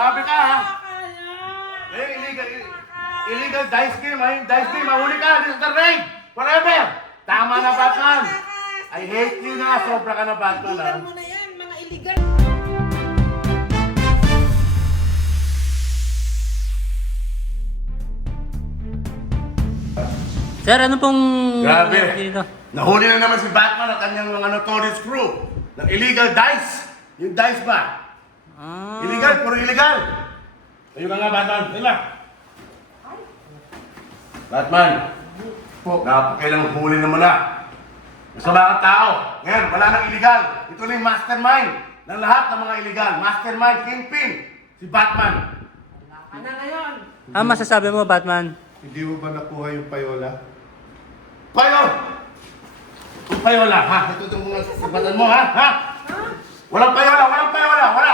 Grabe ka ha! Illegal dice game, mahuli ka, this is the raid! Forever! Tama na, Batman! I hate you na, sobra ka na, Batman ha! Illegal mo na yan, mga illegal. Sir, ano pong... Grabe! dito? Nahuli na naman si Batman at kanyang mga notorious crew ng illegal dice! Yung dice ba? Illegal, puro illegal! Tayo ka nga, Batman. Tingnan! Batman! Napakailang huli naman na. Masama kang tao. Ngayon, wala nang illegal. Ito na yung mastermind ng lahat ng mga illegal. Mastermind, kingpin, si Batman. Ano na yun? Masasabi mo, Batman? Hindi mo ba nakuha yung payola? Payo! Yung payola, ha? Ito itong mga sabatan mo, ha? Ha? Walang payola, walang payola, wala!